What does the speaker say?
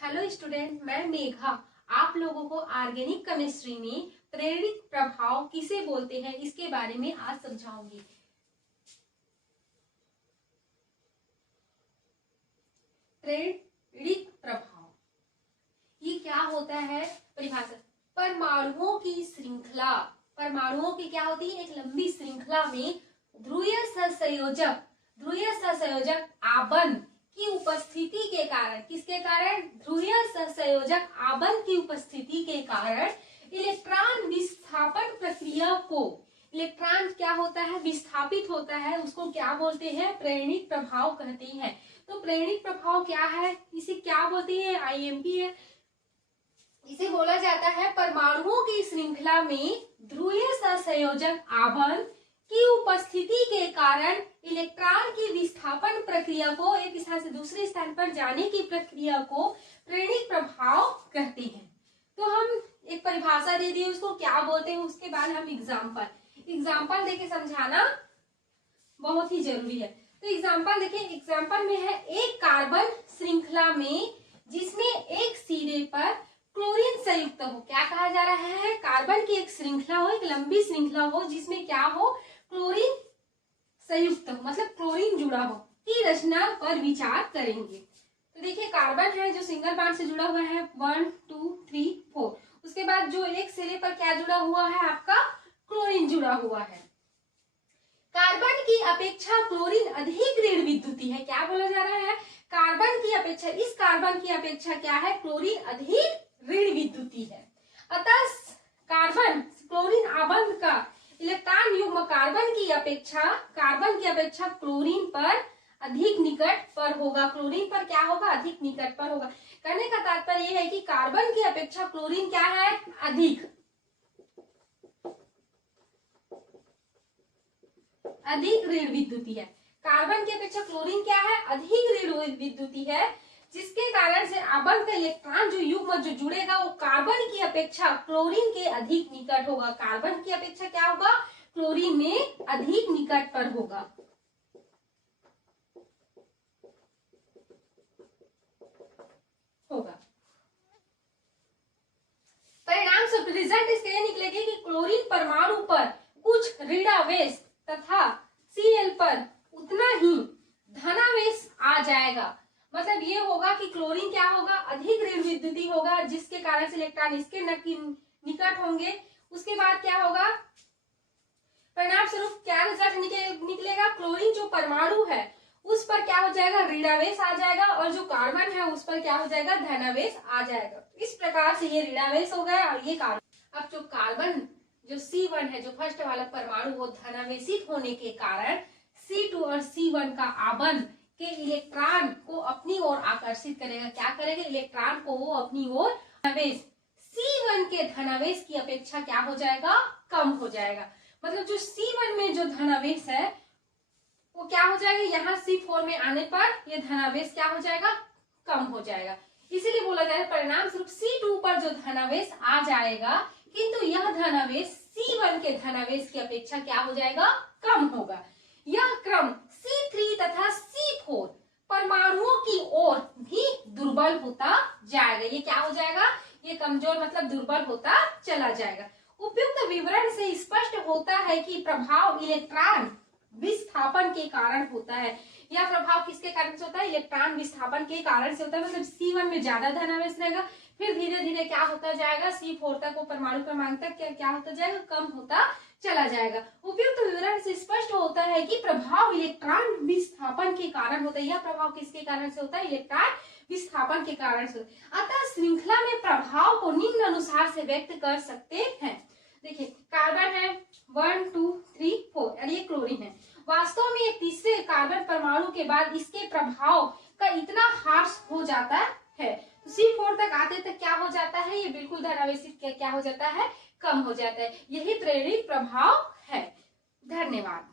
Hello student, मैं मेघा आप लोगों को ऑर्गेनिक केमिस्ट्री में प्रेरित प्रभाव किसे बोलते हैं इसके बारे में आज समझाऊंगी। प्रेरित प्रभाव ये क्या होता है? परिभाषा: परमाणुओं की श्रृंखला, परमाणुओं की क्या होती है? एक लंबी श्रृंखला में ध्रुवीय सहसंयोजक आबंध की उपस्थिति के कारण, किसके कारण? ध्रुवीय सहसंयोजक आबंध की उपस्थिति के कारण इलेक्ट्रॉन विस्थापन प्रक्रिया को, इलेक्ट्रॉन क्या होता है? विस्थापित होता है, उसको क्या बोलते हैं? प्रेरणिक प्रभाव कहते हैं। तो प्रेरणिक प्रभाव क्या है? इसे क्या बोलते हैं? आईएमपी है। इसे बोला जाता है परमाणुओं की श्रृंखला में ध्रुवीय सहसंयोजक आबंध की उपस्थिति के कारण इलेक्ट्रॉन की विस्थापन प्रक्रिया को, एक स्थान से दूसरे स्थान पर जाने की प्रक्रिया को प्रेरणिक प्रभाव कहते हैं। तो हम एक परिभाषा दे दिए, उसको क्या बोलते हैं, उसके बाद हम एग्जाम्पल देके समझाना बहुत ही जरूरी है। तो एग्जाम्पल देखिए, एग्जाम्पल में है एक कार्बन श्रृंखला में जिसमें एक सिरे पर क्लोरीन संयुक्त हो। क्या कहा जा रहा है? कार्बन की एक श्रृंखला हो, एक लंबी श्रृंखला हो जिसमें क्या हो? क्लोरीन संयुक्त हो, मतलब क्लोरीन जुड़ा हो, की रचना पर विचार करेंगे। तो देखिए, कार्बन है जो सिंगल बॉन्ड से जुड़ा हुआ है, 1 2 3 4। उसके बाद जो एक सिरे पर क्या जुड़ा हुआ है? आपका क्लोरीन जुड़ा हुआ है। कार्बन की अपेक्षा क्लोरीन अधिक ऋण विद्युती है। क्या बोला जा रहा है? कार्बन की अपेक्षा, इस कार्बन की अपेक्षा क्या है? क्लोरीन अधिक ऋण विद्युती है। अतः कार्बन क्लोरीन आबंध का इलेक्ट्रॉन युग्म कार्बन की अपेक्षा क्लोरीन पर अधिक निकट पर होगा। क्लोरीन पर क्या होगा? अधिक निकट पर होगा। कहने का तात्पर्य यह है कि कार्बन की अपेक्षा क्लोरीन क्या है? अधिक ऋण विद्युती है। कार्बन की अपेक्षा क्लोरीन क्या है? अधिक ऋण विद्युती है, जिसके कारण से आबंध का इलेक्ट्रॉन जो युग्म जो जुड़ेगा वो कार्बन की अपेक्षा क्लोरीन के अधिक निकट होगा। कार्बन की अपेक्षा क्या होगा? क्लोरीन में अधिक निकट पर होगा। परिणाम स्वरूप रिजल्ट इसके ये निकलेगी कि क्लोरीन परमाणु पर कुछ ऋणावेश तथा Cl पर उतना ही धनावेश आ जाएगा। मतलब ये होगा कि क्लोरीन क्या होगा? अधिक ऋण विद्युती होगा, जिसके कारण से इलेक्ट्रॉन इसके निकट होंगे। उसके बाद क्या होगा? परिणाम स्वरूप क्या रिजल्ट निकलेगा? क्लोरीन जो परमाणु है उस पर क्या हो जाएगा? ऋणावेश आ जाएगा, और जो कार्बन है उस पर क्या हो जाएगा? धनावेश आ जाएगा। इस प्रकार से ये ऋणावेश हो गया और ये कार्बन। अब जो कार्बन जो C1 है, जो फर्स्ट वाला परमाणु, वो धनावेशित होने के कारण C2 और C1 का आबंध के इलेक्ट्रॉन को अपनी ओर आकर्षित करेगा। क्या करेगा? इलेक्ट्रॉन को वो अपनी ओर धनावेश C1 के धनावेश की अपेक्षा क्या हो जाएगा? कम हो जाएगा। मतलब जो C1 में जो धनावेश है वो क्या हो जाएगा? यहाँ C4 में आने पर ये धनावेश क्या हो जाएगा? कम हो जाएगा। इसीलिए बोला जाएगा परिणाम स्वरूप C2 पर जो धनावेश आ जाएगा, किंतु यह धनावेश C1 के धनावेश की अपेक्षा क्या हो जाएगा? कम होगा। यह क्रम C3 तथा C4 परमाणुओं की ओर भी दुर्बल होता जाएगा। ये क्या हो जाएगा? ये कमजोर मतलब दुर्बल होता चला जाएगा। उपयुक्त विवरण से स्पष्ट होता है कि प्रभाव इलेक्ट्रॉन विस्थापन के कारण होता है। यह प्रभाव किसके कारण से होता है? इलेक्ट्रॉन विस्थापन के कारण से होता है। मतलब C1 में ज्यादा धनावेश रहेगा, फिर धीरे धीरे क्या होता जाएगा? C4 तक, वो परमाणु क्रमांक तक क्या होता जाएगा? कम होता चला जाएगा। उपयुक्त विवरण से स्पष्ट होता है कि प्रभाव इलेक्ट्रॉन विस्थापन के कारण होता है। यह प्रभाव किसके कारण से होता है? इलेक्ट्रॉन विस्थापन के कारण से। अतः श्रृंखला में प्रभाव को निम्न अनुसार से व्यक्त कर सकते हैं। देखिए, कार्बन है 1 2 3 4 और ये क्लोरीन है। वास्तव में एक तीसरे कार्बन परमाणु के बाद इसके प्रभाव का इतना हार्श हो जाता है, तो C4 तक आते तक क्या हो जाता है? ये बिल्कुल धनावेशित क्या हो जाता है? कम हो जाता है। यही प्रेरित प्रभाव है। धन्यवाद।